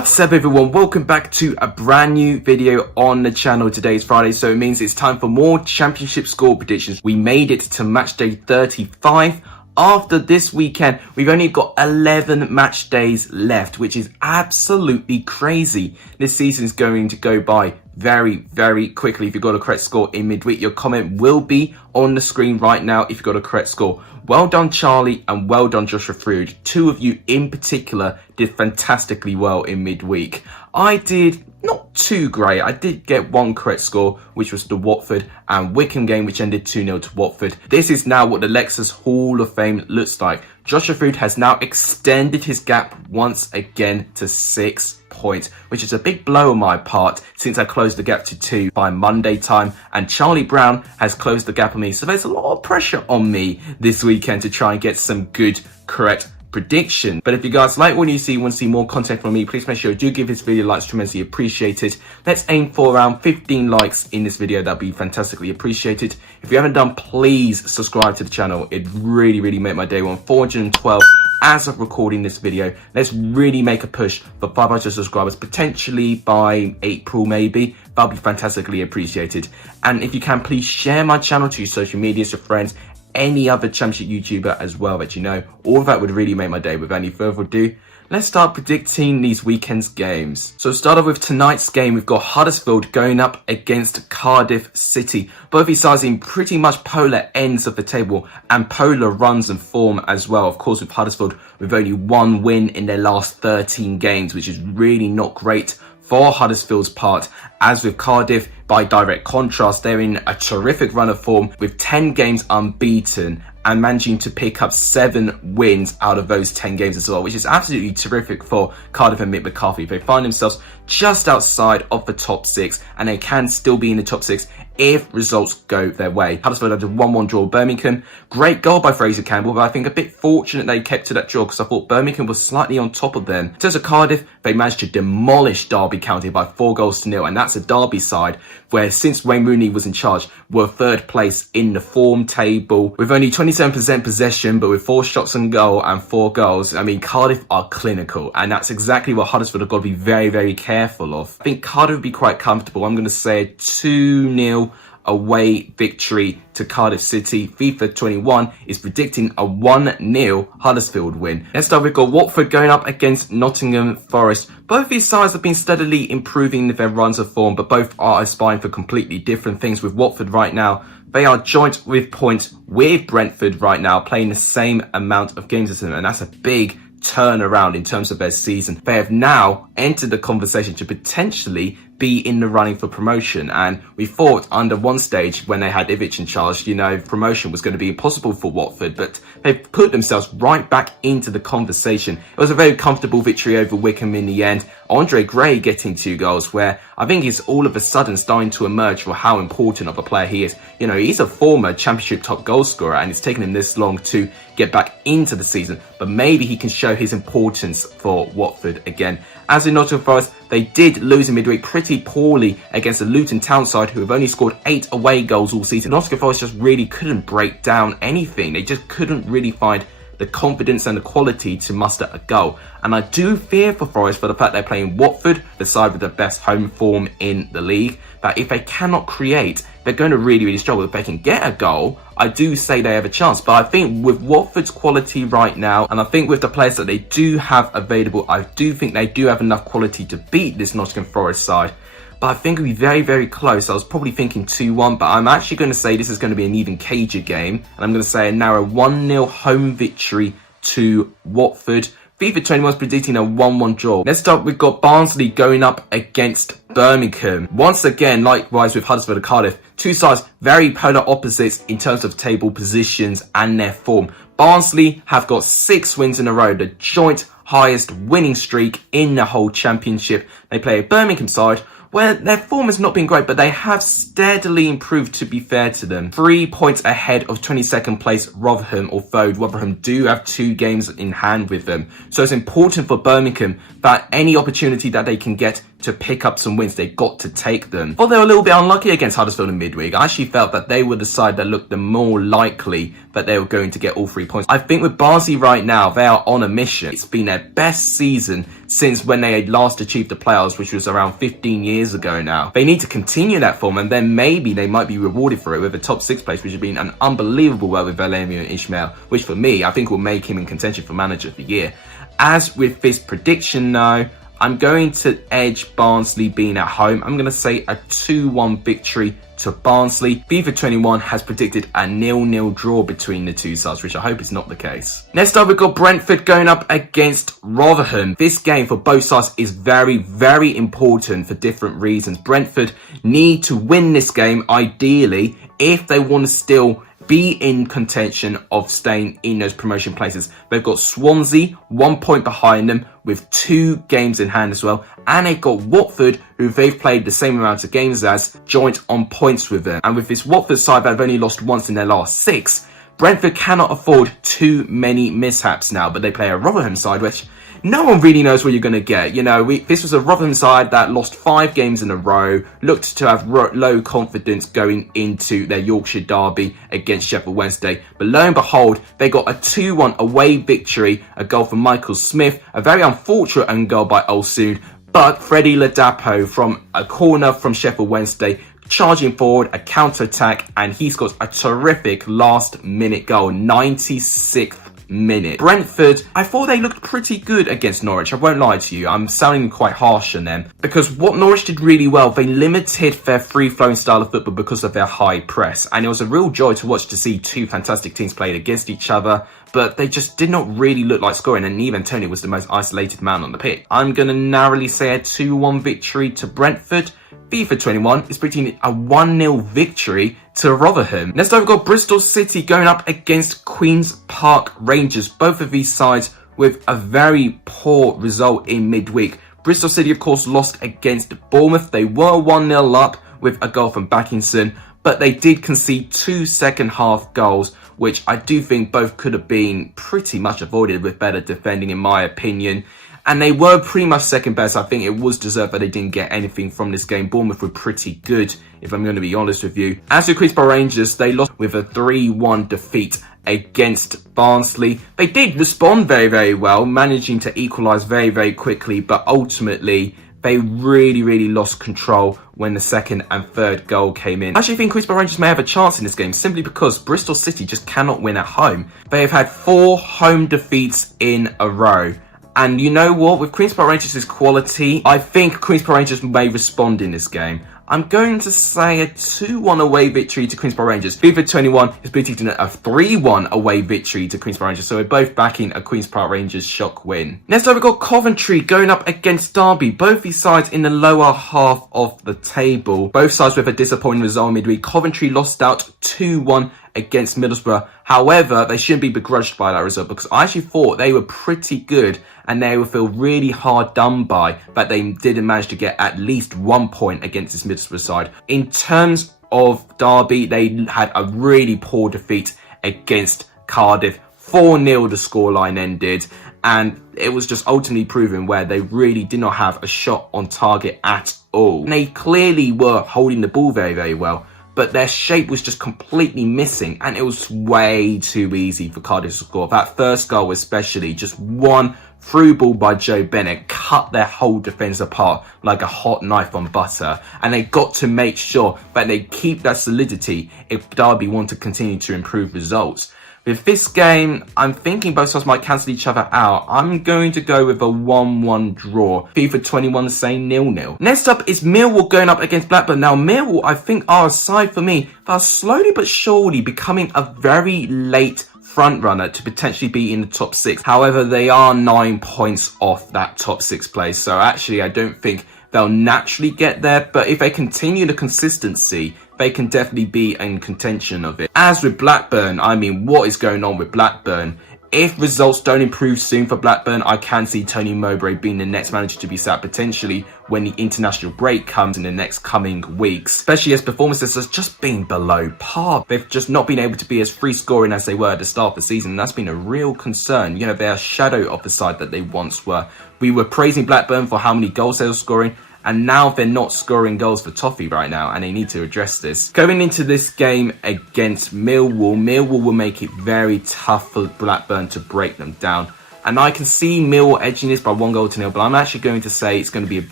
What's up everyone, welcome back to a brand new video on the channel. Today is Friday, so it means it's time for more championship score predictions. We made it to match day 35. After this weekend, we've only got 11 match days left, which is absolutely crazy. This season is going to go by very quickly. If you got a correct score in midweek, your comment will be on the screen right now if you got a correct score. Well done Charlie and well done Joshua Frood. Two of you in particular did fantastically well in midweek. I did not too great. I did get one correct score, which was the Watford and Wycombe game, which ended 2-0 to Watford. This is now what the Lexus Hall of Fame looks like. Joshua Frood has now extended his gap once again to 6 points, which is a big blow on my part since I closed the gap to 2 by Monday time, and Charlie Brown has closed the gap on me. So there's a lot of pressure on me this weekend to try and get some good, correct prediction. But if you guys like what you see, want to see more content from me, please make sure you do give this video likes, tremendously appreciated. Let's aim for around 15 likes in this video. That'd be fantastically appreciated. If you haven't done, please subscribe to the channel. It really made my day. We're on 412 as of recording this video. Let's really make a push for 500 subscribers, potentially by April maybe. That'll be fantastically appreciated. And if you can, please share my channel to your social medias, your friends, any other championship YouTuber as well that you know. All of that would really make my day. With any further ado, let's start predicting these weekend's games. So start off with tonight's game. We've got Huddersfield going up against Cardiff City. Both these sides in pretty much polar ends of the table and polar runs and form as well. Of course, with Huddersfield, with only one win in their last 13 games, which is really not great for Huddersfield's part. As with Cardiff, by direct contrast, they're in a terrific run of form with 10 games unbeaten and managing to pick up 7 wins out of those 10 games as well, which is absolutely terrific for Cardiff and Mick McCarthy. They find themselves just outside of the top 6 and they can still be in the top 6 if results go their way. Huddersfield had a 1-1 draw with Birmingham. Great goal by Fraser Campbell, but I think a bit fortunate they kept to that draw because I thought Birmingham was slightly on top of them. In terms of Cardiff, they managed to demolish Derby County by 4-0, and that's a Derby side where since Wayne Rooney was in charge, were 3rd place in the form table with only 27% possession, but with 4 shots on goal and 4 goals. I mean, Cardiff are clinical, and that's exactly what Huddersfield have got to be very careful of. I think Cardiff would be quite comfortable. I'm going to say a 2-0 away victory to Cardiff City. FIFA 21 is predicting a 1-0 Huddersfield win. Next up, we've got Watford going up against Nottingham Forest. Both these sides have been steadily improving their runs of form, but both are aspiring for completely different things. With Watford right now, they are joint with points with Brentford right now, playing the same amount of games as them, and that's a big turnaround in terms of their season. They have now entered the conversation to potentially be in the running for promotion, and we thought under one stage when they had Ivic in charge, you know, promotion was going to be impossible for Watford, but they've put themselves right back into the conversation. It was a very comfortable victory over Wycombe in the end. Andre Gray getting 2 goals, where I think he's all of a sudden starting to emerge for how important of a player he is. You know, he's a former championship top goal scorer, and it's taken him this long to get back into the season, but maybe he can show his importance for Watford again. As in Nottingham Forest, they did lose in midweek pretty poorly against the Luton town side, who have only scored 8 away goals all season. Nottingham Forest just really couldn't break down anything. They just couldn't really find the confidence and the quality to muster a goal. And I do fear for Forest for the fact they're playing Watford, the side with the best home form in the league, that if they cannot create, they're going to really struggle. If they can get a goal, I do say they have a chance. But I think with Watford's quality right now, and I think with the players that they do have available, I do think they do have enough quality to beat this Nottingham Forest side. But I think it'll be very close. I was probably thinking 2-1, but I'm actually going to say this is going to be an even cager game. And I'm going to say a narrow 1-0 home victory to Watford. FIFA 21 is predicting a 1-1 draw. Next up, we've got Barnsley going up against Birmingham. Once again, likewise with Huddersfield and Cardiff, two sides very polar opposites in terms of table positions and their form. Barnsley have got 6 wins in a row, the joint highest winning streak in the whole championship. They play a Birmingham side where their form has not been great, but they have steadily improved, to be fair to them. 3 points ahead of 22nd place Rotherham, although Rotherham do have 2 games in hand with them. So it's important for Birmingham that any opportunity that they can get to pick up some wins. They got to take them. But they were a little bit unlucky against Huddersfield in midweek. I actually felt that they were the side that looked the more likely that they were going to get all 3 points. I think with Barnsley right now, they are on a mission. It's been their best season since when they had last achieved the playoffs, which was around 15 years ago now. They need to continue that form, and then maybe they might be rewarded for it with a top 6 place, which has been an unbelievable well with Valérien and Ismail, which for me, I think will make him in contention for Manager of the Year. As with this prediction now, I'm going to edge Barnsley being at home. I'm going to say a 2-1 victory to Barnsley. FIFA 21 has predicted a 0-0 draw between the two sides, which I hope is not the case. Next up, we've got Brentford going up against Rotherham. This game for both sides is very, very important for different reasons. Brentford need to win this game, ideally, if they want to still be in contention of staying in those promotion places. They've got Swansea 1 point behind them with 2 games in hand as well. And they've got Watford, who they've played the same amount of games as, joint on points with them. And with this Watford side that have only lost once in their last 6, Brentford cannot afford too many mishaps now. But they play a Rotherham side, which no one really knows what you're going to get. You know, this was a Rotherham side that lost 5 games in a row, looked to have low confidence going into their Yorkshire derby against Sheffield Wednesday. But lo and behold, they got a 2-1 away victory, a goal from Michael Smith, a very unfortunate own goal by Olsoon, but Freddie Ladapo from a corner from Sheffield Wednesday, charging forward, a counter-attack, and he scores a terrific last-minute goal, 96th minute. Brentford, I thought they looked pretty good against Norwich. I won't lie to you, I'm sounding quite harsh on them, because what Norwich did really well, they limited their free-flowing style of football because of their high press, and it was a real joy to watch to see 2 fantastic teams playing against each other, but they just did not really look like scoring, and even Tony was the most isolated man on the pitch. I'm going to narrowly say a 2-1 victory to Brentford. FIFA 21 is predicting a 1-0 victory to Rotherham. Next up, we've got Bristol City going up against Queen's Park Rangers. Both of these sides with a very poor result in midweek. Bristol City, of course, lost against Bournemouth. They were 1-0 up with a goal from Backinson, but they did concede 2 second-half goals, which I do think both could have been pretty much avoided with better defending, in my opinion. And they were pretty much second best. I think it was deserved that they didn't get anything from this game. Bournemouth were pretty good, if I'm going to be honest with you. As for Queen's Park Rangers, they lost with a 3-1 defeat against Barnsley. They did respond very, very well, managing to equalise very, very quickly, but ultimately they really lost control when the second and third goal came in. I actually think Queen's Park Rangers may have a chance in this game, simply because Bristol City just cannot win at home. They have had 4 home defeats in a row. And you know what? With Queen's Park Rangers' quality, I think Queen's Park Rangers may respond in this game. I'm going to say a 2-1 away victory to Queen's Park Rangers. FIFA 21 is predicting a 3-1 away victory to Queen's Park Rangers. So we're both backing a Queen's Park Rangers shock win. Next up, we've got Coventry going up against Derby. Both these sides in the lower half of the table. Both sides with a disappointing result midweek. Coventry lost out 2-1 against Middlesbrough. However, they shouldn't be begrudged by that result, because I actually thought they were pretty good and they would feel really hard done by that they didn't manage to get at least 1 point against this Middlesbrough side. In terms of Derby, they had a really poor defeat against Cardiff. 4-0 the scoreline ended, and it was just ultimately proven where they really did not have a shot on target at all. And they clearly were holding the ball very, very well, but their shape was just completely missing, and it was way too easy for Cardiff to score. That first goal especially, just one through ball by Joe Bennett cut their whole defence apart like a hot knife on butter, and they got to make sure that they keep that solidity if Derby want to continue to improve results. With this game, I'm thinking both sides might cancel each other out. I'm going to go with a 1-1 draw. FIFA 21 saying 0-0. Next up is Millwall going up against Blackburn. Now, Millwall, I think, are a side for me that are slowly but surely becoming a very late front runner to potentially be in the top 6. However, they are 9 points off that top 6 place. So actually, I don't think they'll naturally get there. But if they continue the consistency, they can definitely be in contention of it. As with Blackburn, I mean, what is going on with Blackburn? If results don't improve soon for Blackburn, I can see Tony Mowbray being the next manager to be sacked potentially when the international break comes in the next coming weeks, especially as performances have just been below par. They've just not been able to be as free scoring as they were at the start of the season, and that's been a real concern. You know, they're a shadow of the side that they once were. We were praising Blackburn for how many goals they were scoring, And now they're not scoring goals for Toffee right now, and they need to address this. Going into this game against Millwall will make it very tough for Blackburn to break them down. And I can see Millwall edging this by 1-0, but I'm actually going to say it's going to be a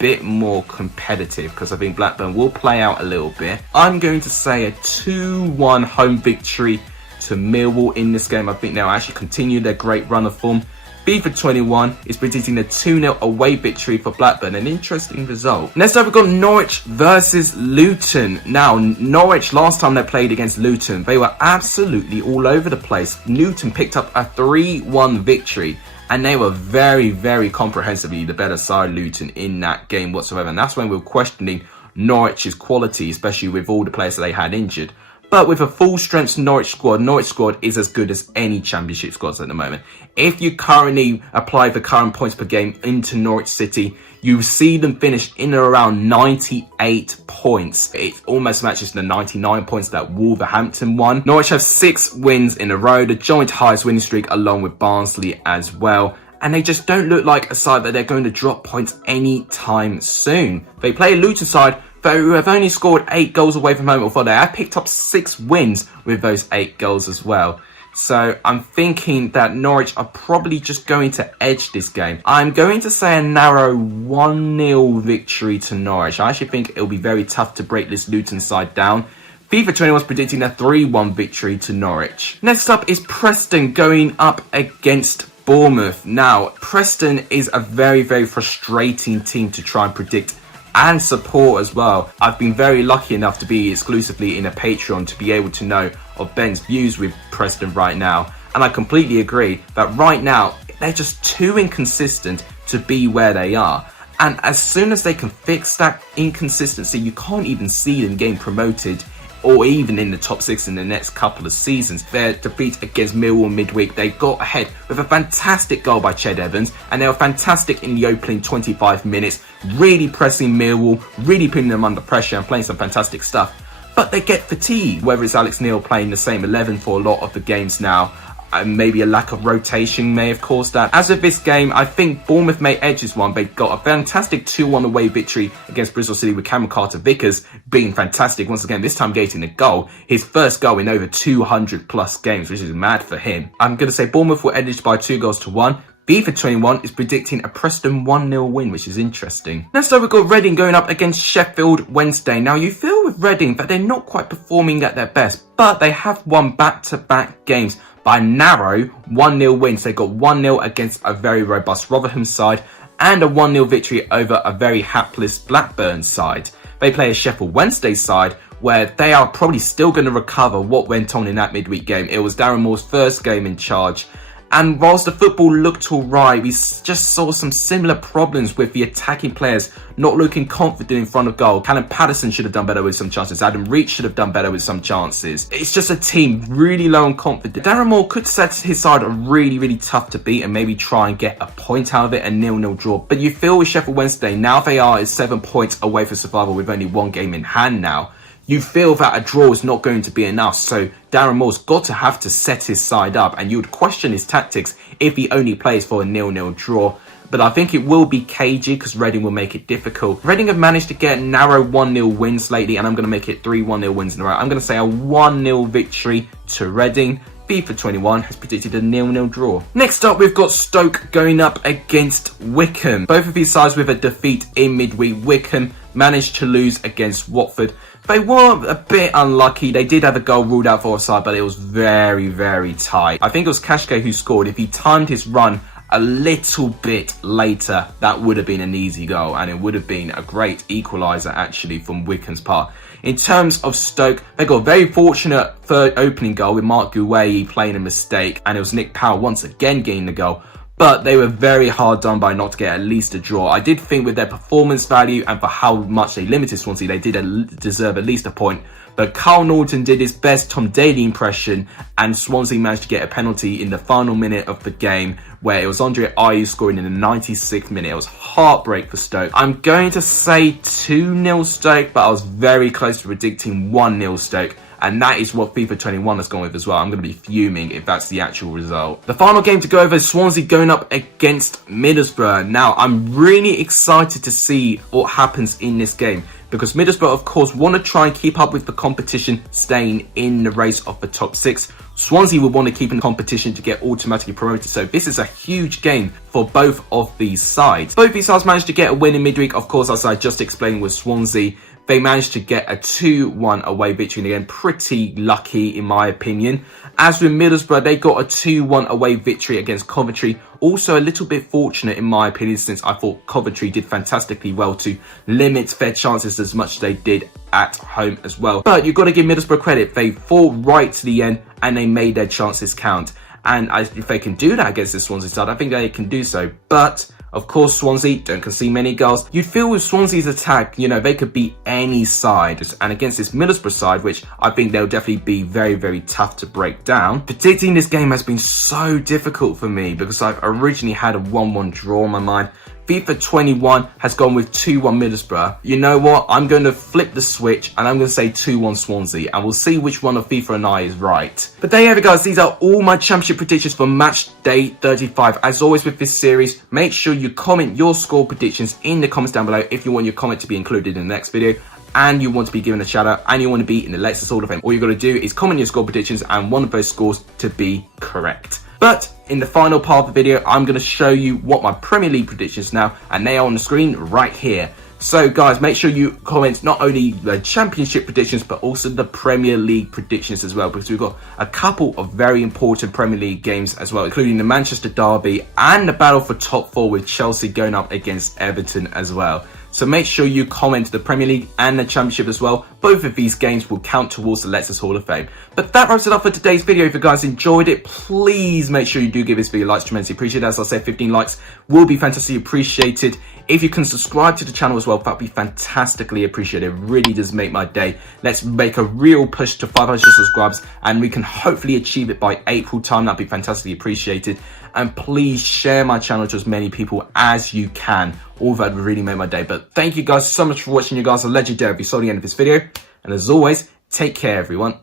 bit more competitive because I think Blackburn will play out a little bit. I'm going to say a 2-1 home victory to Millwall in this game. I think they'll actually continue their great run of form. FIFA21 is predicting a 2-0 away victory for Blackburn, an interesting result. Next up, we've got Norwich versus Luton. Now, Norwich, last time they played against Luton, they were absolutely all over the place. Luton picked up a 3-1 victory, and they were very, very comprehensively the better side, Luton, in that game whatsoever. And that's when we were questioning Norwich's quality, especially with all the players that they had injured. But with a full-strength Norwich squad is as good as any Championship squads at the moment. If you currently apply the current points per game into Norwich City, you see them finish in and around 98 points. It almost matches the 99 points that Wolverhampton won. Norwich have 6 wins in a row, the joint highest winning streak along with Barnsley as well. And they just don't look like a side that they're going to drop points anytime soon. They play a Luton side who have only scored 8 goals away from home, although they have picked up 6 wins with those 8 goals as well. So I'm thinking that Norwich are probably just going to edge this game. I'm going to say a narrow 1-0 victory to Norwich. I actually think it'll be very tough to break this Luton side down. FIFA21 is predicting a 3-1 victory to Norwich. Next up is Preston going up against Bournemouth. Now, Preston is a very, very frustrating team to try and predict and support as well. I've been very lucky enough to be exclusively in a Patreon to be able to know of Ben's views with Preston right now, and I completely agree that right now they're just too inconsistent to be where they are. And as soon as they can fix that inconsistency, you can't even see them getting promoted or even in the top 6 in the next couple of seasons. Their defeat against Millwall midweek, they got ahead with a fantastic goal by Ched Evans, and they were fantastic in the opening 25 minutes, really pressing Millwall, really putting them under pressure and playing some fantastic stuff. But they get fatigued, whether it's Alex Neil playing the same 11 for a lot of the games now, and maybe a lack of rotation may have caused that. As of this game, I think Bournemouth may edge this one. They got a fantastic 2-1 away victory against Bristol City with Cameron Carter-Vickers being fantastic. Once again, this time getting a goal. His first goal in over 200 plus games, which is mad for him. I'm going to say Bournemouth were edged by 2-1. FIFA21 is predicting a Preston 1-0 win, which is interesting. Next up, we've got Reading going up against Sheffield Wednesday. Now, you feel with Reading that they're not quite performing at their best, but they have won back-to-back games by narrow 1-0 wins. They got 1-0 against a very robust Rotherham side and a 1-0 victory over a very hapless Blackburn side. They play a Sheffield Wednesday side where they are probably still going to recover what went on in that midweek game. It was Darren Moore's first game in charge. And whilst the football looked alright, we just saw some similar problems with the attacking players not looking confident in front of goal. Callum Patterson should have done better with some chances. Adam Reach should have done better with some chances. It's just a team really low on confidence. Darren Moore could set his side really, really tough to beat and maybe try and get a point out of it, a 0-0 draw. But you feel with Sheffield Wednesday, now they are 7 points away from survival with only 1 game in hand now. You feel that a draw is not going to be enough, so Darren Moore's got to have to set his side up, and you would question his tactics if he only plays for a 0-0 draw. But I think it will be cagey because Reading will make it difficult. Reading have managed to get narrow 1-0 wins lately, and I'm going to make it 3 1-0 wins in a row. I'm going to say a 1-0 victory to Reading. FIFA21 has predicted a 0-0 draw. Next up, we've got Stoke going up against Wycombe. Both of these sides with a defeat in midweek. Wycombe managed to lose against Watford. They were a bit unlucky. They did have a goal ruled out for offside, but it was very, very tight. I think it was Kashke who scored. If he timed his run a little bit later, that would have been an easy goal, and it would have been a great equaliser actually from Wycombe's part. In terms of Stoke, they got a very fortunate third opening goal with Mark Gueye playing a mistake, and it was Nick Powell once again getting the goal. But they were very hard done by not to get at least a draw. I did think with their performance value and for how much they limited Swansea, they did deserve at least a point. But Carl Norton did his best Tom Daly impression, and Swansea managed to get a penalty in the final minute of the game where it was Andre Ayew scoring in the 96th minute. It was heartbreak for Stoke. I'm going to say 2-0 Stoke, but I was very close to predicting 1-0 Stoke. and that is what FIFA 21 has gone with as well. I'm going to be fuming if that's the actual result. The final game to go over is Swansea going up against Middlesbrough. Now, I'm really excited to see what happens in this game, because Middlesbrough, of course, want to try and keep up with the competition, staying in the race of the top 6. Swansea will want to keep in competition to get automatically promoted. So this is a huge game for both of these sides. Both these sides managed to get a win in midweek. Of course, as I just explained with Swansea, they managed to get a 2-1 away victory. And again, pretty lucky in my opinion. As with Middlesbrough, they got a 2-1 away victory against Coventry. Also a little bit fortunate in my opinion, since I thought Coventry did fantastically well to limit their chances as much as they did at home as well. But you've got to give Middlesbrough credit. They fought right to the end and they made their chances count. And if they can do that against this Swansea side, I think they can do so. But of course, Swansea don't concede many goals. You'd feel with Swansea's attack, you know, they could beat any side. And against this Middlesbrough side, which I think they'll definitely be very, very tough to break down. Predicting this game has been so difficult for me because I've originally had a 1-1 draw in my mind. FIFA 21 has gone with 2-1 Middlesbrough. You know what? I'm going to flip the switch and I'm going to say 2-1 Swansea, and we'll see which one of FIFA and I is right. But there you have it, guys. These are all my championship predictions for match day 35. As always with this series, make sure you comment your score predictions in the comments down below if you want your comment to be included in the next video, and you want to be given a shout out, and you want to be in the Leicester Hall of Fame. All you got to do is comment your score predictions and one of those scores to be correct. But in the final part of the video, I'm going to show you what my Premier League predictions now, and they are on the screen right here. So guys, make sure you comment not only the Championship predictions, but also the Premier League predictions as well, because we've got a couple of very important Premier League games as well, including the Manchester Derby and the battle for top 4 with Chelsea going up against Everton as well. So make sure you comment the Premier League and the Championship as well. Both of these games will count towards the Leicester Hall of Fame. But that wraps it up for today's video. If you guys enjoyed it, please make sure you do give this video likes, tremendously appreciated. As I said, 15 likes will be fantastically appreciated. If you can subscribe to the channel as well, that'd be fantastically appreciated. It really does make my day. Let's make a real push to 500 subscribers, and we can hopefully achieve it by April time. That'd be fantastically appreciated. And please share my channel to as many people as you can. All that would really make my day. But thank you guys so much for watching. You guys are legendary. If you saw the end of this video. And as always, take care, everyone.